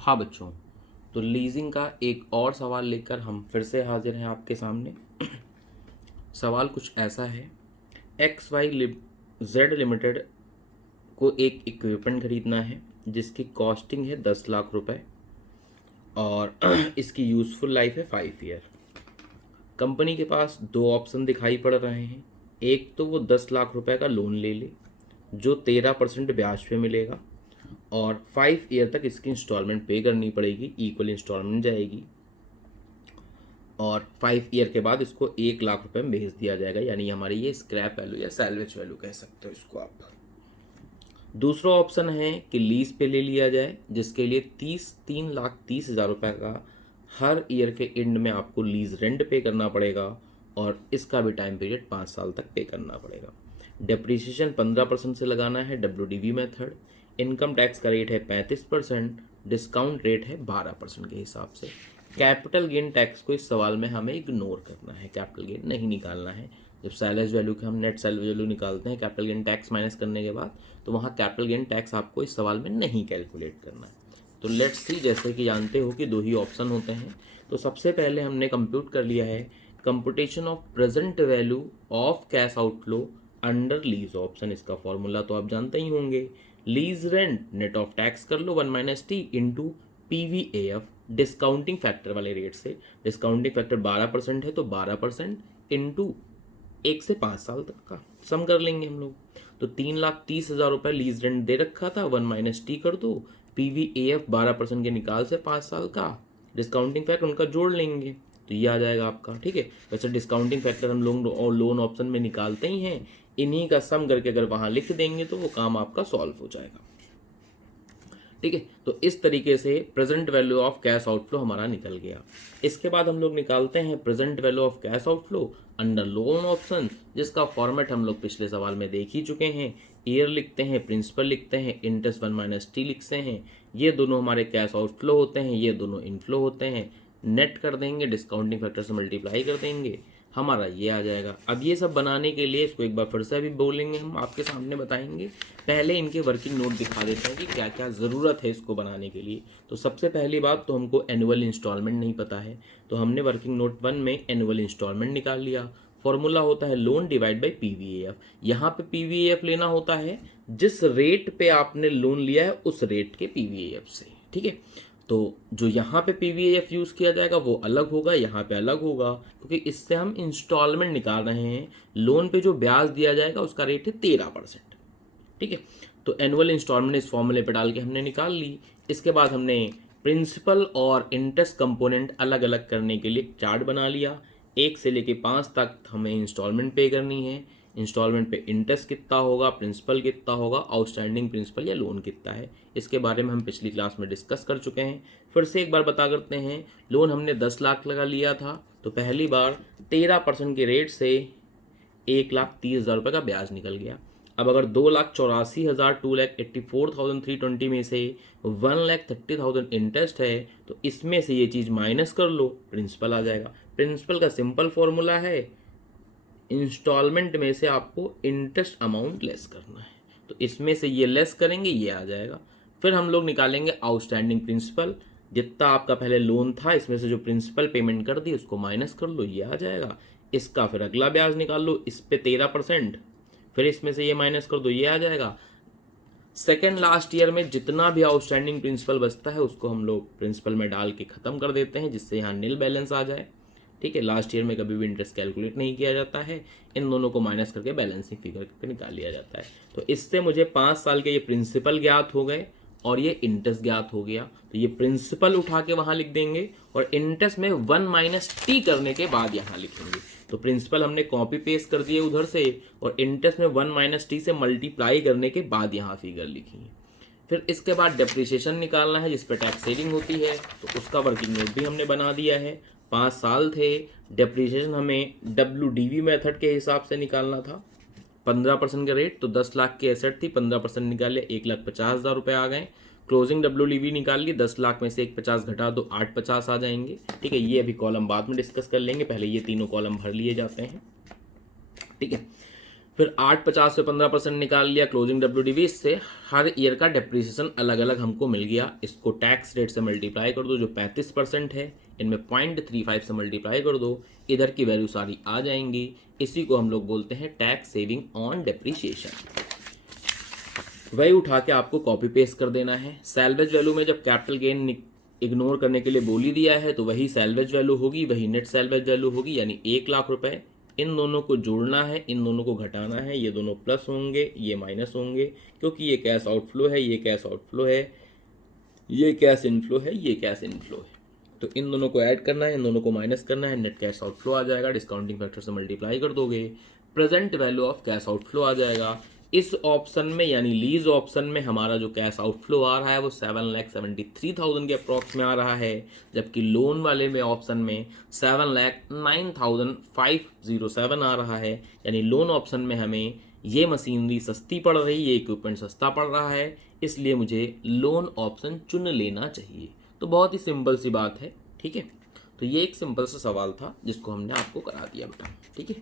हाँ बच्चों, तो लीजिंग का एक और सवाल लेकर हम फिर से हाजिर हैं आपके सामने। सवाल कुछ ऐसा है, एक्स वाई जेड लिमिटेड को एक इक्विपमेंट खरीदना है जिसकी कॉस्टिंग है 10 लाख रुपए और इसकी यूज़फुल लाइफ है 5 ईयर। कंपनी के पास दो ऑप्शन दिखाई पड़ रहे हैं। एक तो वो 10 लाख रुपए का लोन ले ले जो 13% ब्याज पे मिलेगा और 5 ईयर तक इसकी इंस्टॉलमेंट पे करनी पड़ेगी, इक्वल इंस्टॉलमेंट जाएगी और 5 ईयर के बाद इसको 1 लाख रुपए में भेज दिया जाएगा, यानी हमारी ये स्क्रैप वैल्यू या सैल्वेज वैल्यू कह सकते हो इसको आप। दूसरा ऑप्शन है कि लीज पे ले लिया जाए जिसके लिए 3,30,000 रुपये का हर ईयर के एंड में आपको लीज रेंट पे करना पड़ेगा और इसका भी टाइम पीरियड 5 साल तक पे करना पड़ेगा। डिप्रिसिएशन 15% से लगाना है WDV मेथड। इनकम टैक्स का रेट है 35%, डिस्काउंट रेट है 12% के हिसाब से। कैपिटल गेन टैक्स को इस सवाल में हमें इग्नोर करना है, कैपिटल गेन नहीं निकालना है। जब सैलरीज वैल्यू के हम नेट सैलरी वैल्यू निकालते हैं कैपिटल गेन टैक्स माइनस करने के बाद, तो वहाँ कैपिटल गेन टैक्स आपको इस सवाल में नहीं कैलकुलेट करना है। तो लेट्स सी, जैसे कि जानते हो कि दो ही ऑप्शन होते हैं, तो सबसे पहले हमने कंप्यूट कर लिया है computation of present value of cash outflow under lease option. इसका फॉर्मूला तो आप जानते ही होंगे, lease rent net of tax कर लो 1 - T into PVAF discounting factor वाले रेट से। डिस्काउंटिंग फैक्टर 12% है तो 12% इंटू 1 से 5 साल तक का सम कर लेंगे हम लोग। तो 3,30,000 रुपये लीज रेंट दे रखा था, 1 - T कर दो, PVAF 12% के निकाल से 5 साल का, डिस्काउंटिंग फैक्टर उनका जोड़ लेंगे तो ये आ जाएगा आपका। ठीक है, वैसे डिस्काउंटिंग फैक्टर हम लोग और लोन ऑप्शन में निकालते ही हैं, इन्हीं का सम करके अगर वहाँ लिख देंगे तो वो काम आपका सॉल्व हो जाएगा। ठीक है, तो इस तरीके से present value of cash outflow हमारा निकल गया। इसके बाद हम लोग निकालते हैं present value of cash outflow under loan option, जिसका फॉर्मेट हम लोग पिछले सवाल में देख ही चुके हैं। ईयर लिखते हैं, प्रिंसिपल लिखते हैं, इंटरेस्ट 1 - T लिखते हैं। ये दोनों हमारे कैश आउटफ्लो होते हैं, ये दोनों इनफ्लो होते हैं। नेट कर देंगे, डिस्काउंटिंग फैक्टर से मल्टीप्लाई कर देंगे, हमारा ये आ जाएगा। अब ये सब बनाने के लिए इसको एक बार फिर से अभी बोलेंगे, हम आपके सामने बताएंगे। पहले इनके वर्किंग नोट दिखा देते हैं कि क्या क्या ज़रूरत है इसको बनाने के लिए। तो सबसे पहली बात तो हमको एनुअल इंस्टॉलमेंट नहीं पता है, तो हमने वर्किंग नोट 1 में एनुअल इंस्टॉलमेंट निकाल लिया। फॉर्मूला होता है लोन डिवाइड बाई PVAF। यहाँ पे PVAF लेना होता है जिस रेट पे आपने लोन लिया है उस रेट के PVAF से। ठीक है, तो जो यहाँ पे PVAF यूज़ किया जाएगा वो अलग होगा, यहाँ पे अलग होगा, क्योंकि इससे हम इंस्टॉलमेंट निकाल रहे हैं। लोन पे जो ब्याज दिया जाएगा उसका रेट है 13%। ठीक है, तो एनुअल इंस्टॉलमेंट इस फॉर्मूले पे डाल के हमने निकाल ली। इसके बाद हमने प्रिंसिपल और इंटरेस्ट कंपोनेंट अलग अलग करने के लिए चार्ट बना लिया। 1 से लेके 5 तक हमें इंस्टॉलमेंट पे करनी है। इंस्टॉलमेंट पे इंटरेस्ट कितना होगा, प्रिंसिपल कितना होगा, आउटस्टैंडिंग प्रिंसिपल या लोन कितना है, इसके बारे में हम पिछली क्लास में डिस्कस कर चुके हैं। फिर से एक बार बता करते हैं, लोन हमने 10 लाख लगा लिया था, तो पहली बार 13% के रेट से 1,30,000 रुपये का ब्याज निकल गया। अब अगर 2,84,000 2,84,320 में से 1,30,000 इंटरेस्ट है तो इसमें से ये चीज़ माइनस कर लो, प्रिंसिपल आ जाएगा। प्रिंसिपल का सिंपल फॉर्मूला है, इंस्टॉलमेंट में से आपको इंटरेस्ट अमाउंट लेस करना है, तो इसमें से ये लेस करेंगे, ये आ जाएगा। फिर हम लोग निकालेंगे आउटस्टैंडिंग प्रिंसिपल, जितना आपका पहले लोन था इसमें से जो प्रिंसिपल पेमेंट कर दी उसको माइनस कर लो, ये आ जाएगा। इसका फिर अगला ब्याज निकाल लो, इस पे 13%, फिर इसमें से ये माइनस कर दो, ये आ जाएगा। सेकेंड लास्ट ईयर में जितना भी आउटस्टैंडिंग प्रिंसिपल बचता है उसको हम लोग प्रिंसिपल में डाल के ख़त्म कर देते हैं, जिससे यहाँ नील बैलेंस आ जाए। ठीक है, लास्ट ईयर में कभी भी इंटरेस्ट कैलकुलेट नहीं किया जाता है, इन दोनों को माइनस करके बैलेंसिंग फिगर करके निकाल लिया जाता है। तो इससे मुझे 5 साल के ये प्रिंसिपल ज्ञात हो गए और ये इंटरेस्ट ज्ञात हो गया, तो ये प्रिंसिपल उठा के वहाँ लिख देंगे और इंटरेस्ट में 1 - T करने के बाद यहाँ लिखेंगे। तो प्रिंसिपल हमने कॉपी पेस्ट कर दिए उधर से और इंटरेस्ट में 1 - T से मल्टीप्लाई करने के बाद यहाँ फिगर लिखी है। फिर इसके बाद डेप्रिसिएशन निकालना है जिस पर टैक्स सेविंग होती है, तो उसका वर्किंग नोट भी हमने बना दिया है। 5 साल थे, डेप्रिसिएशन हमें WDV मेथड के हिसाब से निकालना था। 15% का रेट, तो 10 लाख की एसेट थी, 15% निकाले 1,50,000 रुपये आ गए। क्लोजिंग WDV निकाल ली, 10 लाख में से 1,50 घटा दो 8,50 आ जाएंगे। ठीक है, ये अभी कॉलम बाद में डिस्कस कर लेंगे, पहले ये तीनों कॉलम भर लिए जाते हैं। ठीक है, फिर 850 से 15% निकाल लिया क्लोजिंग WDV। इससे हर ईयर का डेप्रिसिएशन अलग अलग हमको मिल गया। इसको टैक्स रेट से मल्टीप्लाई कर दो जो 35% है, इनमें 0.35 से मल्टीप्लाई कर दो, इधर की वैल्यू सारी आ जाएंगी। इसी को हम लोग बोलते हैं टैक्स सेविंग ऑन डेप्रिसिएशन। वही उठा के आपको कॉपी पेस्ट कर देना है। सैल्वेज वैल्यू में जब कैपिटल गेन इग्नोर करने के लिए बोली दिया है तो वही सैल्वेज वैल्यू होगी, वही नेट सैल्वेज वैल्यू होगी, यानी 1,00,000 रुपए। इन दोनों को जोड़ना है, इन दोनों को घटाना है, ये दोनों प्लस होंगे, ये माइनस होंगे, क्योंकि ये कैश आउटफ्लो है, ये कैश आउटफ्लो है, ये कैश इनफ्लो है, ये कैश इनफ्लो है। तो इन दोनों को ऐड करना है, इन दोनों को माइनस करना है, नेट कैश आउटफ्लो आ जाएगा। डिस्काउंटिंग फैक्टर से मल्टीप्लाई कर दोगे, present value of cash outflow आ जाएगा। इस ऑप्शन में यानी लीज ऑप्शन में हमारा जो कैश आउटफ्लो आ रहा है वो 7,73,000 के अप्रॉक्स में आ रहा है, जबकि लोन वाले में ऑप्शन में 7,09,507 आ रहा है। यानी लोन ऑप्शन में हमें ये मशीनरी सस्ती पड़ रही है, ये इक्विपमेंट सस्ता पड़ रहा है, इसलिए मुझे लोन ऑप्शन चुन लेना चाहिए। तो बहुत ही सिंपल सी बात है, ठीक है। तो ये एक सिंपल सा सवाल था जिसको हमने आपको करा दिया बेटा, ठीक है।